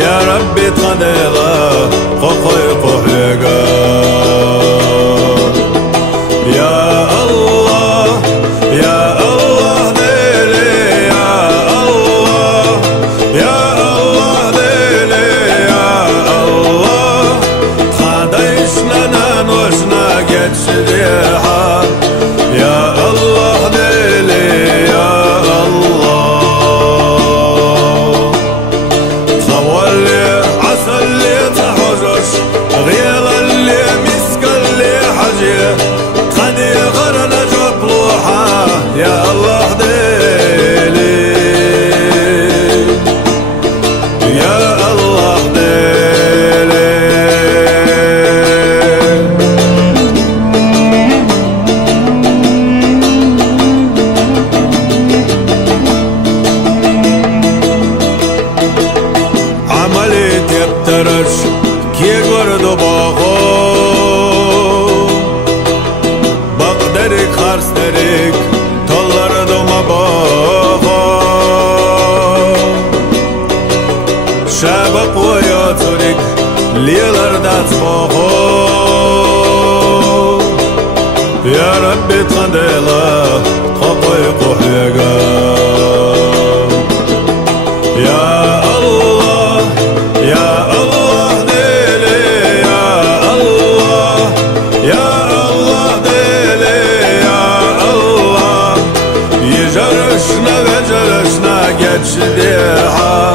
يا ربي تخديغا قوقي قوحيقا يا الله يا الله ديلي يا الله يا الله ديلي يا الله تخديش لنا نوشنا قدش ديحا يا الله ديلي يا الله صولي عسل اللي تحجش غير اللي مسك اللي حجي خدي غرنا جبلوحة يا الله ديلي يا الله ديلي عملت يبترش كي قردو باغو بقدرك خرسترك طلردو مباغو شبق وياترك ليلردات باغو يا ربي تخديلا قوقي قوحيقا يا الله يا الله ديلي يا الله يا الله ديلي يا الله يجرشنا وجرشنا قدش ديحا